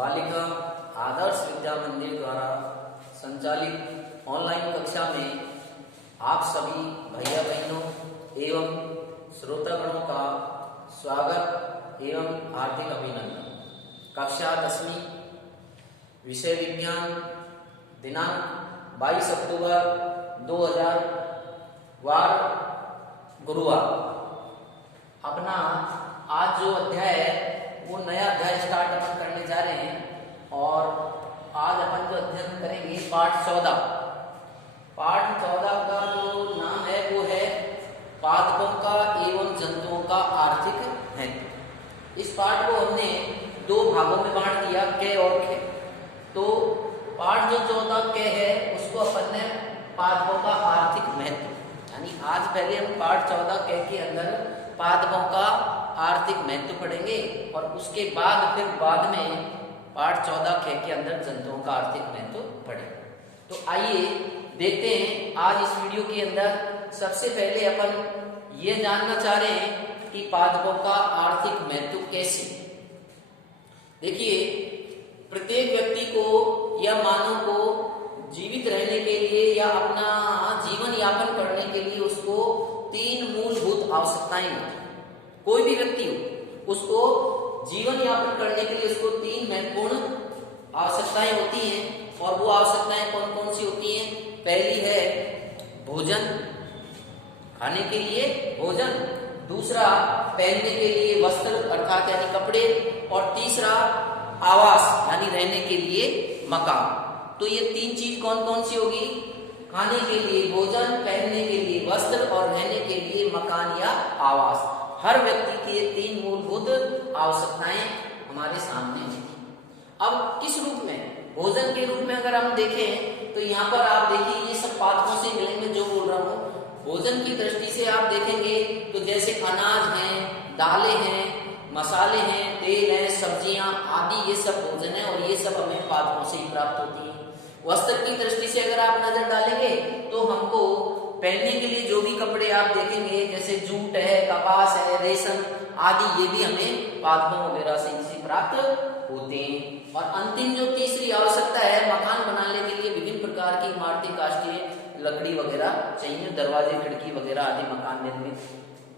बालिका आदर्श विद्या मंदिर द्वारा संचालित ऑनलाइन कक्षा में आप सभी भैया बहनों एवं श्रोतागणों का स्वागत एवं हार्दिक अभिनंदन। कक्षा 10वीं विषय विज्ञान, दिनांक 22 अक्टूबर 2000, वार गुरुवार। अपना आज जो अध्याय है वो नया अध्याय स्टार्ट अपन करने जा रहे हैं और आज अपन जो अध्ययन करेंगे पाठ 14। पाठ 14 का जो नाम है वो है पादपों का एवं जंतुओं का आर्थिक महत्व। इस पाठ को हमने दो भागों में बांट दिया, क और ख। तो पाठ जो 14 क है उसको अपन ने पादपों का आर्थिक महत्व, यानी आज पहले हम पाठ 14 क के अंदर पादपों का आर्थिक महत्व पढ़ेंगे और उसके बाद फिर बाद में पाठ 14 ख के अंदर जंतुओं का आर्थिक महत्व पढ़ेंगे। तो आइए देखते हैं आज इस वीडियो के अंदर। सबसे पहले अपन ये जानना चाह रहे हैं कि पादपों का आर्थिक महत्व कैसे। देखिए, प्रत्येक व्यक्ति को या मानव को जीवित रहने के लिए या अपना जीवन यापन करने के लिए उसको 3 मूलभूत आवश्यकताएं होती हैं। कोई भी व्यक्ति हो उसको जीवन यापन करने के लिए उसको 3 महत्वपूर्ण आवश्यकताएं होती हैं और वो आवश्यकताएं कौन कौन सी होती हैं। पहली है भोजन, खाने के लिए भोजन। दूसरा पहनने के लिए वस्त्र अर्थात यानी कपड़े। और तीसरा आवास यानी रहने के लिए मकान। तो ये 3 चीज कौन कौन सी होगी? खाने के लिए भोजन, पहनने के लिए वस्त्र और रहने के लिए मकान या आवास। हर व्यक्ति की ये 3 मूलभूत आवश्यकताएं हमारे सामने हैं। अब किस रूप में? भोजन के रूप में अगर हम देखें तो यहाँ पर आप देखिए ये सब पादपों से मिलेंगे जो बोल रहा हूँ। भोजन की दृष्टि से आप देखेंगे तो जैसे अनाज हैं, दालें हैं, मसाले हैं, तेल है, सब्जियां आदि ये सब भोजन है और ये सब हमें पादपों से ही प्राप्त होती है। वस्त्र की दृष्टि से अगर आप नजर डालेंगे तो हमको पहनने के लिए जो भी कपड़े आप देखेंगे जैसे जूट है, कपास है, रेशम आदि ये भी हमें पादपों वगैरह से इनसे प्राप्त होते हैं। और अंतिम जो तीसरी आवश्यकता है, मकान बनाने के लिए विभिन्न प्रकार की इमारती काष्ठीय लकड़ी वगैरह चाहिए, दरवाजे खिड़की वगैरह आदि मकान निर्मित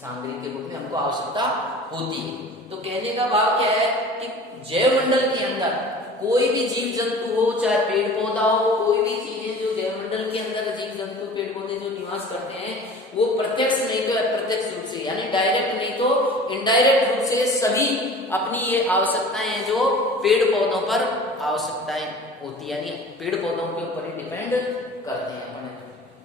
सामग्री के रूप में हमको आवश्यकता होती है। तो कहने का भाव क्या है कि जैव मंडल के अंदर कोई भी जीव जंतु हो, चाहे पेड़ पौधा हो, कोई भी चीजें जो जैव मंडल के अंदर जीव जंतु पेड़ पौधे जो निवास करते हैं वो प्रत्यक्ष नहीं तो अप्रत्यक्ष रूप से यानी डायरेक्ट नहीं तो इनडायरेक्ट रूप से सभी अपनी ये आवश्यकताएं हैं जो पेड़ पौधों पर आवश्यकताएं होती है, यानी पेड़ पौधों के ऊपर ही डिपेंड करते हैं अपने।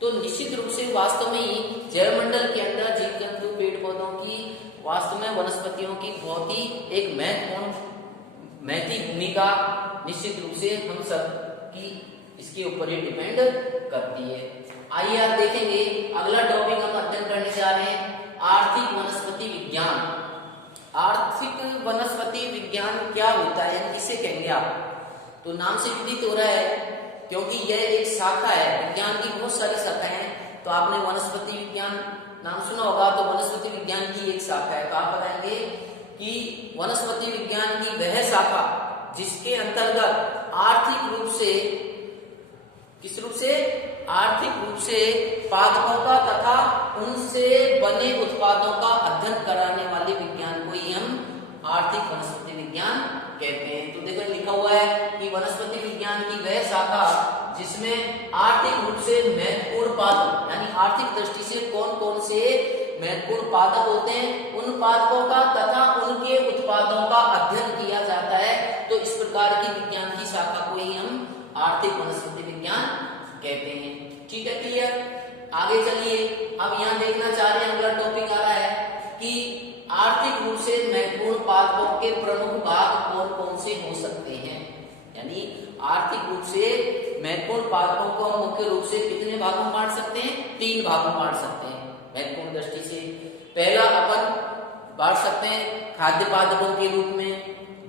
तो निश्चित रूप से वास्तव में ही जैव मंडल के अंदर जीव जंतु पेड़ पौधों की वास्तव में वनस्पतियों की बहुत ही एक महती भूमिका निश्चित रूप से हम सब की इसके ऊपर ही डिपेंड करती है। आइए आप देखेंगे अगला टॉपिक हम अध्ययन करने जा रहे हैं आर्थिक वनस्पति विज्ञान। आर्थिक वनस्पति विज्ञान क्या होता है, यानी किसे कहेंगे आप? तो नाम से विदित हो रहा है क्योंकि यह एक शाखा है। विज्ञान की बहुत सारी शाखाएं हैं। तो आपने वनस्पति विज्ञान नाम सुना होगा, तो वनस्पति विज्ञान की एक शाखा है। तो आप बताएंगे कि वनस्पति विज्ञान की वह शाखा जिसके अंतर्गत आर्थिक रूप से, किस रूप से? आर्थिक रूप से पादपों का तथा उनसे बने उत्पादों का अध्ययन कराने वाले विज्ञान को ही हम आर्थिक वनस्पति विज्ञान कहते हैं। तो देखो लिखा हुआ है कि वनस्पति विज्ञान की वह शाखा जिसमें आर्थिक रूप से महत्वपूर्ण पादप यानी आर्थिक दृष्टि से कौन कौन से महत्वपूर्ण पादप होते हैं उन पादपों का तथा उनके उत्पादों का अध्ययन किया जाता है। तो इस प्रकार की विज्ञान की शाखा को ही हम आर्थिक वनस्पति विज्ञान कहते हैं। ठीक है, क्लियर? आगे चलिए, अब यहाँ देखना चाह रहे हैं अगला टॉपिक आ रहा है कि आर्थिक रूप से महत्वपूर्ण पादपों के प्रमुख भाग कौन कौन से हो सकते हैं। यानी आर्थिक रूप से महत्वपूर्ण पादपों को हम मुख्य रूप से कितने भागों में बांट सकते हैं? 3 भागों में बांट सकते हैं महत्वपूर्ण दृष्टि से। पहला अपन बांट सकते हैं खाद्य पादपों के रूप में,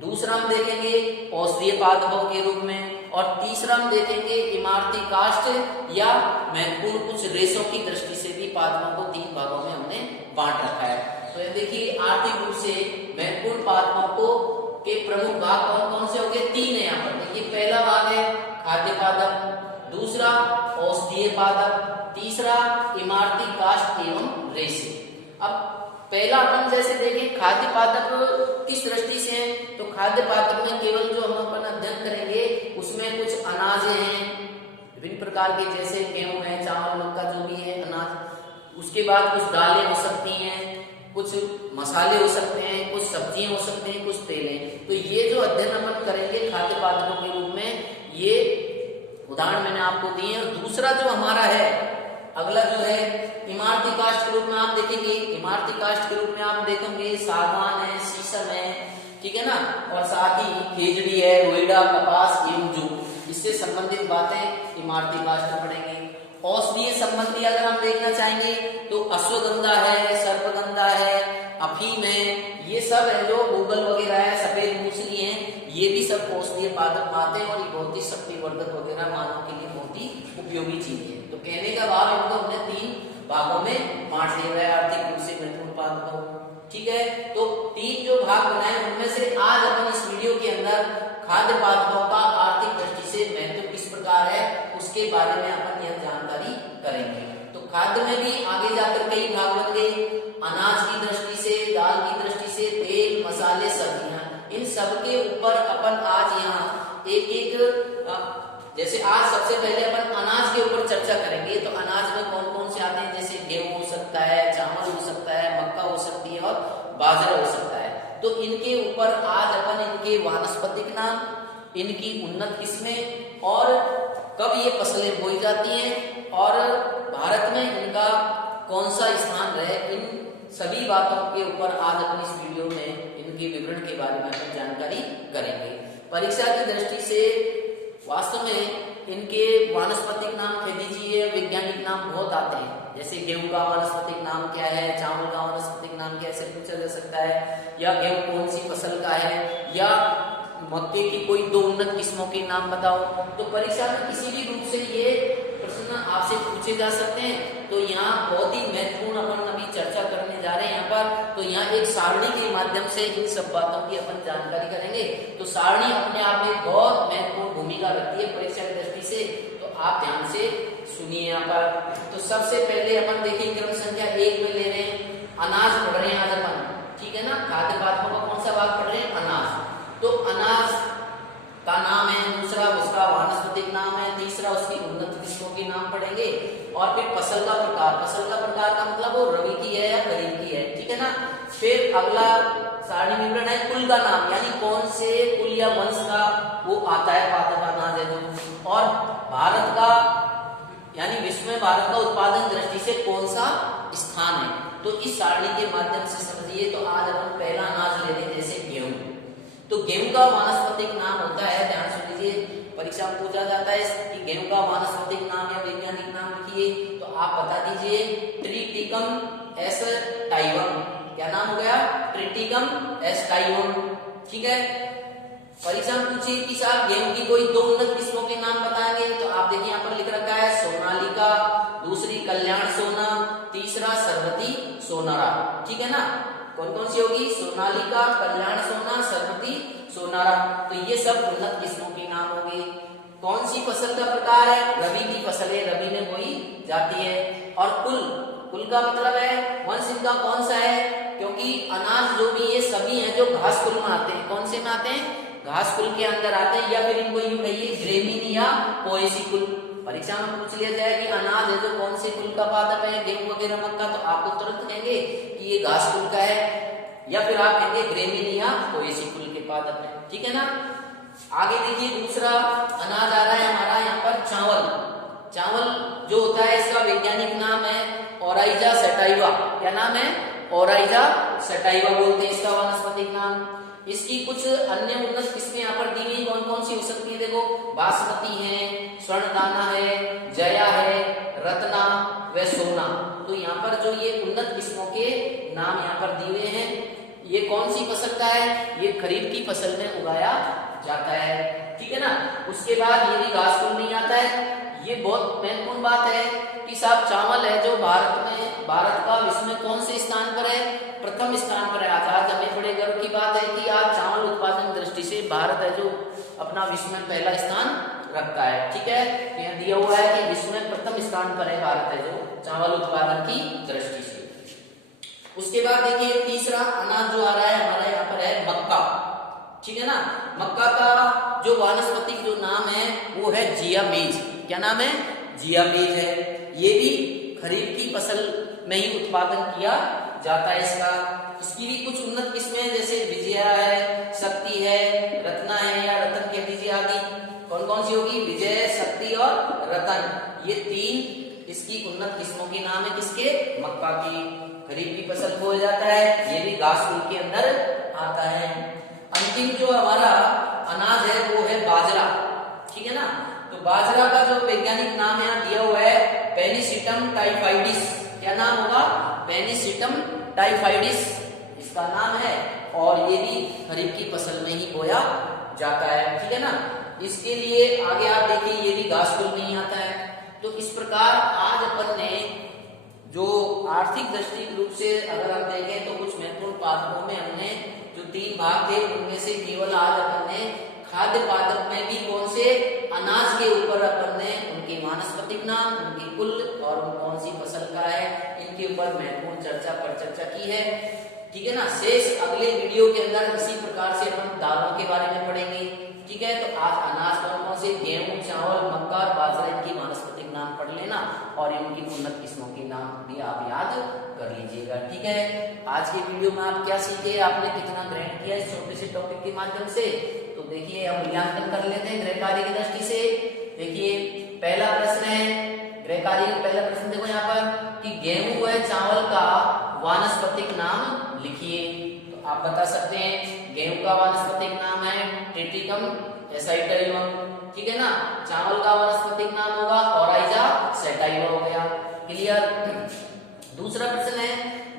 दूसरा हम देखेंगे औषधीय पादपों के रूप में और तीसरा हम देखेंगे इमारती काष्ठ या महत्वपूर्ण कुछ रेशों की दृष्टि से भी पादपों को 3 भागों में हमने बांट रखा है। तो देखिए आर्थिक रूप से महत्वपूर्ण पादपों को के प्रमुख भाग कौन कौन से होंगे? तीन है यहाँ पर। देखिए पहला भाग है खाद्य पादप, दूसरा औषधीय पादप, तीसरा इमारती काष्ठ एवं रेशे। अब पहला अपन जैसे देखें खाद्य पादप किस दृष्टि से है, तो खाद्य पादप में केवल जो हम अपन अध्ययन करेंगे उसमें कुछ अनाज हैं विभिन्न प्रकार के, जैसे गेहूं है, चावल, मक्का, जो भी है अनाज। उसके बाद कुछ दालें हो सकती हैं, कुछ मसाले हो सकते हैं, कुछ सब्जियां हो सकते हैं, कुछ तेलें। तो ये जो अध्ययन अपन करेंगे खाद्य पादपों के रूप में, ये उदाहरण मैंने आपको दिए। और दूसरा जो हमारा है, अगला जो है इमारती काष्ठ के रूप में आप देखेंगे। इमारती काष्ठ के रूप में आप देखेंगे सागवान है, शीशम है, ठीक है ना, और साथ ही खेजड़ी है, रोइडा, कपास, एवं जूट, इससे संबंधित बातें इमारती काष्ठ में पढ़ेंगे। औषधीय संबंधी अगर हम देखना चाहेंगे तो अश्वगंधा है, सर्पगंधा है, अफीम है, ये सब है जो गूगल वगैरह है, सफेद मूसली है, ये भी सब औषधीय पादप आते हैं और ये बहुत ही शक्तिवर्धक वगैरह मानव के लिए बहुत ही उपयोगी चीज है। तो कहने का भाव इनको हमने तीन भागों में बांट दिया है आर्थिक रूप से महत्वपूर्ण पादपों, ठीक है। तो तीन जो भाग बनाए उनमें से आज अपन इस वीडियो के अंदर खाद्य पादपों का आर्थिक दृष्टि से महत्व किस प्रकार है उसके बारे में अपन यह जानकारी करेंगे। तो खाद्य में भी आगे जाकर कई भाग बन गए, अनाज की दृष्टि से, दाल की दृष्टि से, तेल, मसाले, सब्जियां, इन सब के ऊपर अपन आज यहाँ एक एक जैसे आज सबसे पहले अपन अनाज के ऊपर चर्चा करेंगे। तो अनाज में कौन कौन से आते हैं, जैसे गेहूं हो सकता है, चावल हो सकता है, मक्का हो सकती है और बाजरा हो सकता है। तो इनके ऊपर आज अपन इनके वानस्पतिक नाम, इनकी उन्नत किस्में और कब ये फसलें बोई जाती हैं और भारत में इनका कौन सा स्थान रहे, इन सभी बातों के ऊपर आज अपन इस वीडियो में इनके विवरण के बारे में अपन जानकारी करेंगे। परीक्षा की दृष्टि से वास्तव में इनके वानस्पतिक नाम कह दीजिए, वैज्ञानिक नाम बहुत आते हैं, जैसे गेहूं का वानस्पतिक नाम क्या है, चावल का वानस्पतिक नाम क्या है, ऐसे पूछा जा सकता है, या गेहूं कौन सी फसल का है, या मक्के की कोई दो उन्नत किस्मों के नाम बताओ। तो परीक्षा में किसी भी रूप से ये प्रश्न आपसे पूछे जा सकते हैं। तो यहाँ बहुत ही महत्वपूर्ण अपन अभी चर्चा करने जा रहे हैं यहाँ पर। तो यहाँ एक सारणी के माध्यम से इन सब बातों की अपन जानकारी करेंगे। तो सारणी अपने आप में बहुत महत्वपूर्ण भूमिका रखती है परीक्षा की दृष्टि से, तो आप ध्यान से सुनिए यहाँ पर। तो सबसे पहले अपन देखेंगे क्रम संख्या 1 में ले रहे हैं, अनाज पढ़ रहे हैं आज अपन, ठीक है ना। खाद्य पादपों का कौन सा भाग पढ़ रहे हैं, अनाज। तो अनाज का नाम है, दूसरा उसका वानस्पतिक नाम है, तीसरा उसकी उन्नत किस्मों के नाम पढ़ेंगे, और फिर फसल का प्रकार। फसल का प्रकार का मतलब वो रबी की है या खरीफ की है, ठीक है ना। फिर अगला सारणी विवरण है कुल का नाम, यानी कौन से कुल या वंश का वो आता है पादप अनाज है जो, और भारत का यानी विश्व में भारत का उत्पादन दृष्टि से कौन सा स्थान है। तो इस सारणी के माध्यम से समझिए। तो आज अपन पहला अनाज ले रहे हैं, जैसे गेहूं। तो गेहूं का वानस्पतिक नाम होता है, ध्यान सुन लीजिए, परीक्षा में पूछा जाता है कि गेहूं का वानस्पतिक नाम या वैज्ञानिक नाम लिखिए। तो आप बता दीजिए ट्रिटिकम एस्टाइवम। क्या नाम हो गया, ट्रिटिकम एस्टाइवम, ठीक है। परीक्षा में पूछिए कि साहब गेहूं की कोई दो उन्नत किस्मों के नाम बताएंगे। तो आप देखिए यहाँ पर लिख रखा है सोनालिका, दूसरी कल्याण सोना, तीसरा सरवती सोनारा, ठीक है ना। कौन कौन सी होगी, सोनालिका, कल्याण सोना, सरवती सोनारा। तो ये सब उन्नत किस्मों के नाम होंगे। कौन सी फसल का प्रकार है, रबी की फसल है, रबी में बोई जाती है। और कुल, कुल का मतलब है वंश इनका कौन सा है, क्योंकि अनाज जो भी ये सभी हैं जो घास कुल में आते हैं। कौन से में आते हैं, घास कुल के अंदर आते हैं, या फिर इनको यूं कहिए ग्रेमीन या पोएसी कुल। परीक्षा में पूछ लिया जाए कि अनाज है जो कौन से कुल का पादप है, गेहूं वगैरह मक्का, तो आपको तुरंत कहेंगे कि ये घास कुल का है, या फिर आप कहेंगे ग्रेमीन या पोएसी कुल के पादप है, ठीक है ना। आगे देखिए दूसरा अनाज आ रहा है हमारा यहाँ पर चावल। चावल जो होता है इसका वैज्ञानिक नाम है ओराइजा सटाइवा। क्या नाम है, ओराइजा सटाइवा बोलते हैं इसका वानस्पतिक नाम। इसकी कुछ अन्य उन्नत किस्में यहाँ पर दी गई, कौन कौन सी हो सकती है, देखो बासमती है, स्वर्णदाना है, जया है, रत्ना व सोना। तो यहाँ पर जो ये उन्नत किस्मों के नाम यहाँ पर दिए हुए हैं, ये कौन सी फसल का है, ये खरीफ की फसल में उगाया जाता है, ठीक है ना। उसके बाद ये भी घास कुल नहीं आता है। ये बहुत महत्वपूर्ण बात है कि साहब चावल है जो भारत का विश्व में कौन से स्थान पर है, प्रथम स्थान पर है। आज हमें बड़े गर्व की बात है कि आज चावल उत्पादन दृष्टि से भारत है जो अपना विश्व में पहला स्थान रखता है। ठीक है, यहाँ दिया हुआ है कि विश्व में प्रथम स्थान पर है भारत है जो चावल उत्पादन की दृष्टि से। उसके बाद देखिए तीसरा अनाज जो आ रहा है हमारा यहाँ पर है मक्का। ठीक है ना, मक्का का जो वानस्पतिक जो नाम है वो है जिया मेज। क्या नाम है? जिया मेज है। ये भी खरीफ की फसल में ही उत्पादन किया जाता है इसका। इसकी भी कुछ उन्नत किस्में जैसे विजया है, शक्ति है, रत्ना है या रतन कह दीजिए आदि। कौन कौन सी होगी? विजय, शक्ति और रतन, ये तीन इसकी उन्नत किस्मों के नाम है किसके? मक्का की। खरीफ की फसल बोया जाता है, ये भी घास कुल के अंदर आता है। अंतिम जो हमारा अनाज है वो है बाजरा। ठीक है ना, तो बाजरा का जो वैज्ञानिक नाम यहाँ दिया हुआ है पेनिसिटम टाइफाइडिस। क्या नाम होगा? पेनिसिटम टाइफाइडिस इसका नाम है, और ये भी खरीफ की फसल में ही बोया जाता है। ठीक है ना, इसके लिए आगे आप देखिए ये भी घास कुल में ही आता है। तो इस प्रकार आज अपन ने जो आर्थिक दृष्टि रूप से अगर हम देखें तो कुछ महत्वपूर्ण पादपों में हमने जो तीन भाग थे उनमें से केवल आज अपन ने खाद्य पादप में भी कौन से अनाज के ऊपर अपन ने उनके वानस्पतिक नाम, उनकी कुल और कौन सी फसल का है, इनके ऊपर महत्वपूर्ण चर्चा की है। ठीक है ना, शेष अगले वीडियो के अंदर इसी प्रकार से अपन दालों के बारे में पढ़ेंगे। ठीक है, तो आज अनाज कौन से गेहूं, चावल, मक्का और बाजरा इनकी वानस्पतिक नाम पढ़ लेना और इनकी उन्नत किस्मों के नाम भी आप याद कर लीजिएगा। ठीक है, आज के वीडियो में आप क्या सीखे, आपने कितना ग्रहण किया इस छोटे से टॉपिक के माध्यम से, तो देखिए हम मूल्यांकन कर लेते हैं गृह कार्य की दृष्टि से। देखिए पहला प्रश्न है गृह कार्य का पहला प्रश्न, देखो यहाँ पर कि गेहूं व चावल का वानस्पतिक नाम लिखिए। तो आप बता सकते हैं गेहूं का वानस्पतिक नाम है टिटिकम एसाइटाइवम। ठीक है ना, चावल का वानस्पतिक नाम होगा ओराइजा सैटाइवा हो गया। क्लियर। दूसरा प्रश्न है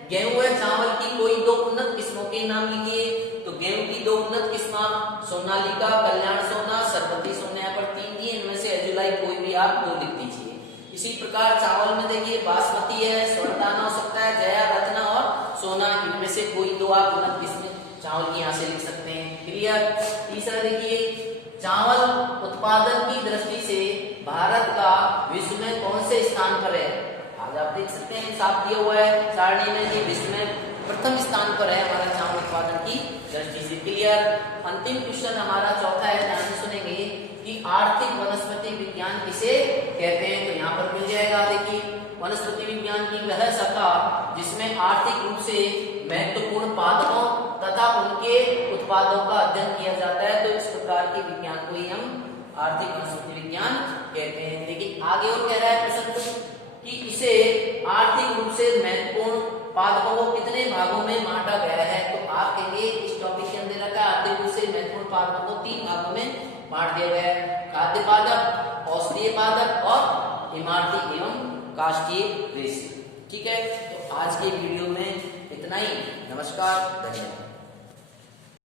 गेहूं व चावल की कोई दो उन्नत किस्मों के नाम लिखिए। तो गेहूं की दो उन्नत किस्मां सोनालिका, कल्याण सोना, सरबती सोना, यहाँ पर तीन की, इनमें से एजुलाई कोई भी आप दो लिख दीजिए। इसी प्रकार चावल में देखिए बासमती है, स्वर्णदाना हो सकता है, जया, रत्ना और सोना, इनमें से कोई दो आप उन्नत किस्में चावल की यहाँ से लिख सकते हैं। क्लियर। तीसरा देखिए चावल उत्पादन की दृष्टि से भारत का विश्व में कौन से स्थान पर है? आज आप देख सकते हैं साफ दिया हुआ है सारणी में कि विश्व में प्रथम स्थान पर है हमारा चावल उत्पादन की दृष्टि से। क्लियर। अंतिम क्वेश्चन हमारा चौथा है, ध्यान से सुनेंगे कि आर्थिक वनस्पति विज्ञान किसे कहते हैं? तो यहाँ पर मिल जाएगा। देखिए वनस्पति विज्ञान की वह शाखा जिसमें आर्थिक रूप से महत्वपूर्ण पादपों तथा उनके उत्पादों का अध्ययन किया जाता है। तो इस प्रकार के विज्ञान को ही हम आर्थिक वनस्पति विज्ञान कहते हैं। लेकिन आगे और कह रहा है प्रश्न कि इसे आर्थिक रूप से महत्वपूर्ण पादपों को कितने भागों में बांटा गया है? तो आप कहेंगे इस टॉपिक के अंदर रखा आर्थिक रूप से महत्वपूर्ण पादपों को तीन भागों में बांट दिया गया है, खाद्य पादप, औषधीय पादप और इमारती एवं काष्ठीय रेशे। ठीक है, तो आज के वीडियो में इतना ही। नमस्कार, धन्यवाद।